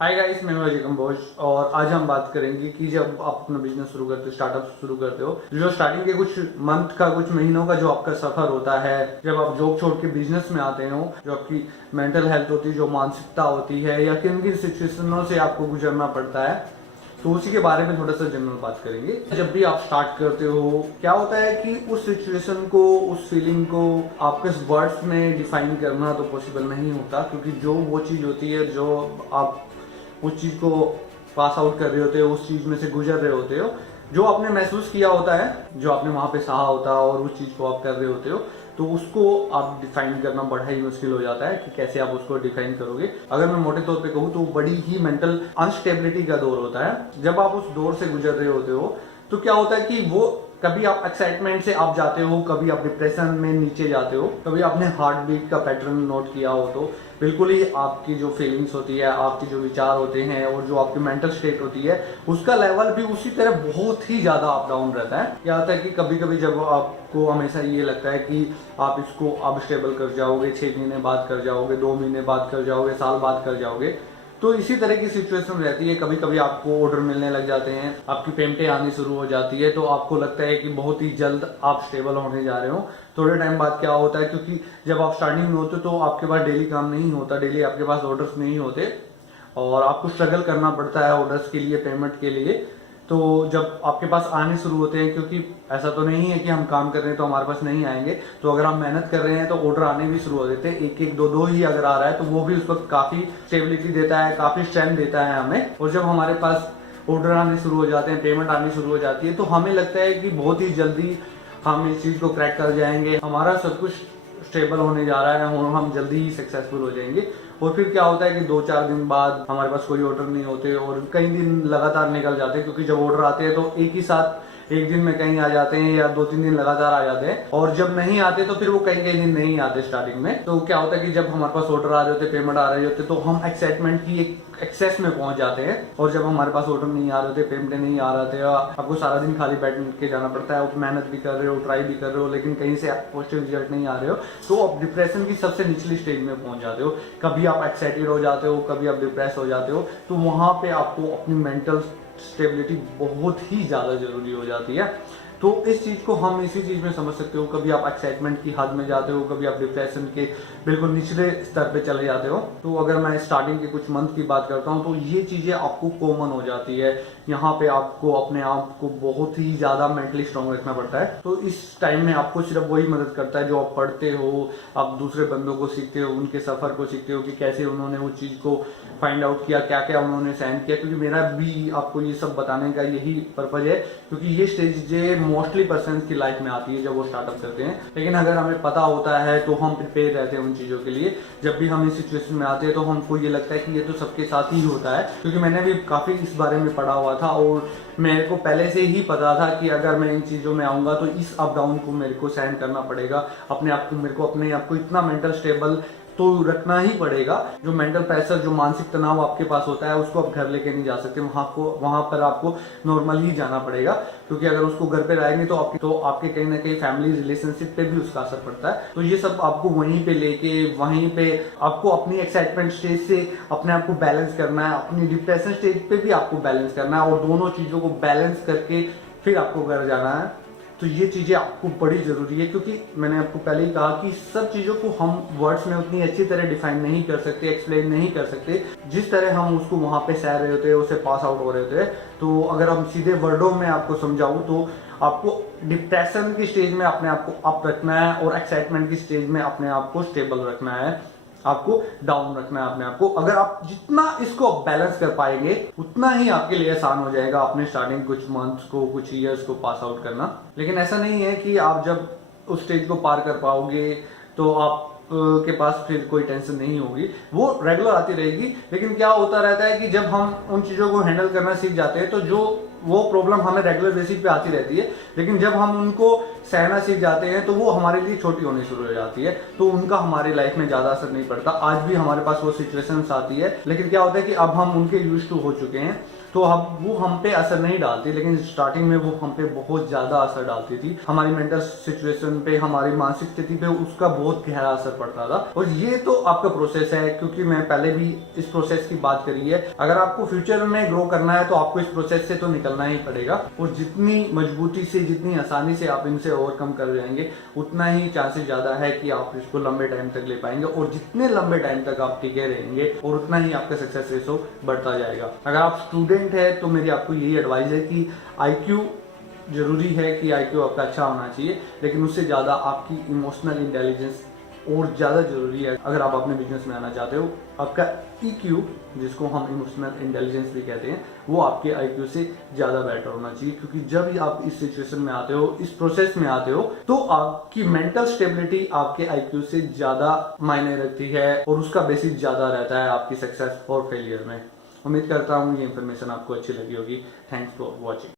Hi guys, मैं हूं अजय कंबोज और आज हम बात करेंगे कि जब आप अपना बिजनेस शुरू करते हो, स्टार्टअप शुरू करते हो, जो स्टार्टिंग के कुछ मंथ का, कुछ महीनों का जो आपका सफर होता है, जब आप जॉब छोड़ के बिजनेस में आते हो, जो आपकी मेंटल हेल्थ होती है, जो मानसिकता होती है, या किन किन सिचुएशनों से आपको गुजरना पड़ता है, तो उसी के बारे में थोड़ा सा जनरल बात करेंगे। जब भी आप स्टार्ट करते हो, क्या होता है कि उस सिचुएशन को, उस फीलिंग को आपके वर्ड्स में डिफाइन करना तो पॉसिबल नहीं होता, क्योंकि जो वो चीज़ होती है, जो आप उस चीज़ को पास आउट कर रहे होते हो, उस चीज़ में से गुजर रहे होते हो, जो आपने महसूस किया होता है, जो आपने वहाँ पे सहा होता है और उस चीज़ को आप कर रहे होते हो, तो उसको आप डिफाइन करना बड़ा ही मुश्किल हो जाता है कि कैसे आप उसको डिफाइन करोगे। अगर मैं मोटे तौर पे कहूँ तो बड़ी ही मेंटल अनस्टेबिलिटी का दौर होता है। जब आप उस दौर से गुजर रहे होते हो तो क्या होता है कि वो कभी आप एक्साइटमेंट से आप जाते हो, कभी आप डिप्रेशन में नीचे जाते हो, कभी आपने हार्ट बीट का पैटर्न नोट किया हो तो बिल्कुल ही आपकी जो फीलिंग्स होती है, आपके जो विचार होते हैं और जो आपकी मेंटल स्टेट होती है, उसका लेवल भी उसी तरह बहुत ही ज़्यादा अप डाउन रहता है। क्या होता है कि कभी कभी जब आपको हमेशा ये लगता है कि आप इसको अब स्टेबल कर जाओगे, 6 महीने बाद कर जाओगे, 2 महीने बाद कर जाओगे, साल बाद कर जाओगे, तो इसी तरह की सिचुएशन रहती है। कभी कभी आपको ऑर्डर मिलने लग जाते हैं, आपकी पेमेंटें आनी शुरू हो जाती है, तो आपको लगता है कि बहुत ही जल्द आप स्टेबल होने जा रहे हो। थोड़े टाइम बाद क्या होता है, क्योंकि जब आप स्टार्टिंग में होते हो तो आपके पास डेली काम नहीं होता, डेली आपके पास ऑर्डर्स नहीं होते और आपको स्ट्रगल करना पड़ता है ऑर्डर्स के लिए, पेमेंट के लिए। तो जब आपके पास आने शुरू होते हैं, क्योंकि ऐसा तो नहीं है कि हम काम कर रहे हैं तो हमारे पास नहीं आएंगे, तो अगर हम मेहनत कर रहे हैं तो ऑर्डर आने भी शुरू हो देते हैं। एक एक दो दो ही अगर आ रहा है तो वो भी उस वक्त काफ़ी स्टेबिलिटी देता है, काफ़ी स्ट्रेंथ देता है हमें। और जब हमारे पास ऑर्डर आने शुरू हो जाते हैं, पेमेंट आनी शुरू हो जाती है, तो हमें लगता है कि बहुत ही जल्दी हम इस चीज़ को क्रैक कर जाएंगे, हमारा सब कुछ स्टेबल होने जा रहा है और हम जल्दी ही सक्सेसफुल हो जाएंगे। और फिर क्या होता है कि 2-4 दिन बाद हमारे पास कोई ऑर्डर नहीं होते और कई दिन लगातार निकल जाते हैं, क्योंकि जब ऑर्डर आते हैं तो एक ही साथ एक दिन में कहीं आ जाते हैं या 2-3 दिन लगातार आ जाते हैं, और जब नहीं आते तो फिर वो कई कई दिन नहीं आते स्टार्टिंग में। तो क्या होता है कि जब हमारे पास ऑर्डर आ रहे होते, पेमेंट आ रहे होते, तो हम एक्साइटमेंट की एक एक्सेस में पहुंच जाते हैं। और जब हमारे पास ऑर्डर नहीं आ रहे होते, पेमेंट नहीं आ रहे थे, आपको सारा दिन खाली बैठ के जाना पड़ता है, आप मेहनत भी कर रहे हो, ट्राई भी कर रहे हो, लेकिन कहीं से पॉजिटिव रिजल्ट नहीं आ रहे हो, तो आप डिप्रेशन की सबसे निचली स्टेज में पहुंच जाते हो। कभी आप एक्साइटेड हो जाते हो, कभी आप डिप्रेस हो जाते हो, तो वहां पे आपको अपनी मेंटल स्टेबिलिटी बहुत ही ज़्यादा जरूरी हो जाती है। तो इस चीज़ को हम इसी चीज़ में समझ सकते हो, कभी आप एक्साइटमेंट की हद में जाते हो, कभी आप डिप्रेशन के बिल्कुल निचले स्तर पे चले जाते हो। तो अगर मैं स्टार्टिंग के कुछ मंथ की बात करता हूँ तो ये चीज़ें आपको कॉमन हो जाती है। यहाँ पे आपको अपने आप को बहुत ही ज़्यादा मेंटली स्ट्रांग रखना पड़ता है। तो इस टाइम में आपको सिर्फ वही मदद करता है जो आप पढ़ते हो, आप दूसरे बंदों को सीखते हो, उनके सफ़र को सीखते हो कि कैसे उन्होंने उस चीज़ को फाइंड आउट किया, क्या क्या उन्होंने सहन किया। क्योंकि मेरा भी आपको ये सब बताने का यही पर्पज है, क्योंकि ये स्टेज मोस्टली पर्सन की लाइफ में आती है जब वो स्टार्टअप करते हैं। लेकिन अगर हमें पता होता है तो हम प्रिपेयर रहते हैं उन चीज़ों के लिए। जब भी हम इस सिचुएशन में आते हैं तो हमको ये लगता है कि ये तो सबके साथ ही होता है, क्योंकि मैंने भी काफ़ी इस बारे में पढ़ा हुआ था और मेरे को पहले से ही पता था कि अगर मैं इन चीज़ों में आऊँगा तो इस अप डाउन को मेरे को सहन करना पड़ेगा। अपने आप को, मेरे को अपने आप को इतना मेंटल स्टेबल तो रखना ही पड़ेगा। जो मेंटल प्रेशर, जो मानसिक तनाव आपके पास होता है, उसको आप घर लेके नहीं जा सकते, वहां पर आपको नॉर्मल ही जाना पड़ेगा। क्योंकि अगर उसको घर पे लाएंगे तो आपके कहीं ना कहीं फैमिली रिलेशनशिप पे भी उसका असर पड़ता है। तो ये सब आपको वहीं पे लेके, वहीं पे आपको अपनी एक्साइटमेंट स्टेज से अपने आप को बैलेंस करना है, अपनी डिप्रेशन स्टेज पे भी आपको बैलेंस करना है, और दोनों चीजों को बैलेंस करके फिर आपको घर जाना है। तो ये चीज़ें आपको बड़ी ज़रूरी है, क्योंकि मैंने आपको पहले ही कहा कि सब चीज़ों को हम वर्ड्स में उतनी अच्छी तरह डिफाइन नहीं कर सकते, एक्सप्लेन नहीं कर सकते जिस तरह हम उसको वहाँ पे सह रहे होते हैं, उसे पास आउट हो रहे होते हैं। तो अगर हम सीधे वर्डों में आपको समझाऊँ तो आपको डिप्रेशन की स्टेज में अपने आप को अप रखना है और एक्साइटमेंट की स्टेज में अपने आप को स्टेबल रखना है, आपको डाउन रखना है अपने आप को। अगर आप जितना इसको बैलेंस कर पाएंगे उतना ही आपके लिए आसान हो जाएगा अपने स्टार्टिंग कुछ मंथ्स को, कुछ ईयर्स को पास आउट करना। लेकिन ऐसा नहीं है कि आप जब उस स्टेज को पार कर पाओगे तो आप के पास फिर कोई टेंशन नहीं होगी, वो रेगुलर आती रहेगी। लेकिन क्या होता रहता है कि जब हम उन चीज़ों को हैंडल करना सीख जाते हैं तो जो वो प्रॉब्लम हमें रेगुलर बेसिस पे आती रहती है, लेकिन जब हम उनको सहना सीख जाते हैं तो वो हमारे लिए छोटी होनी शुरू हो जाती है, तो उनका हमारी लाइफ में ज़्यादा असर नहीं पड़ता। आज भी हमारे पास वो सिचुएशंस आती है, लेकिन क्या होता है कि अब हम उनके यूज टू हो चुके हैं, तो अब वो हम पे असर नहीं डालती। लेकिन स्टार्टिंग में वो हम पे बहुत ज़्यादा असर डालती थी, हमारी मेंटल सिचुएशन पे, हमारी मानसिक स्थिति पे उसका बहुत गहरा असर पड़ता था। और ये तो आपका प्रोसेस है, क्योंकि मैं पहले भी इस प्रोसेस की बात करी है। अगर आपको फ्यूचर में ग्रो करना है तो आपको इस प्रोसेस से तो निकलना ही पड़ेगा, और जितनी मजबूती से, जितनी आसानी से आप इनसे ओवरकम कर जाएंगे, उतना ही चांसेस ज्यादा है कि आप इसको लंबे टाइम तक ले पाएंगे। और जितने लंबे टाइम तक आप टिके रहेंगे और उतना ही आपका सक्सेस रेशो बढ़ता जाएगा। अगर आप स्टूडेंट है तो मेरी आपको यही एडवाइस है कि IQ जरूरी है कि IQ आपका अच्छा होना चाहिए, लेकिन उससे ज़्यादा आपकी इमोशनल इंटेलिजेंस और ज़्यादा जरूरी है। अगर आप अपने बिजनेस में आना चाहते हो, आपका EQ, जिसको हम इमोशनल इंटेलिजेंस भी कहते हैं, वो आपके IQ से ज़्यादा बेटर होना चाहिए। क्योंकि जब आप इस सिचुएशन में आते हो, इस प्रोसेस में आते हो, तो आपकी मेंटल स्टेबिलिटी आपके IQ से ज़्यादा मायने रखती है, और उसका बेसिस ज़्यादा रहता है आपकी सक्सेस और फेलियर में। उम्मीद करता हूँ ये इन्फॉर्मेशन आपको अच्छी लगी होगी। Thanks for watching.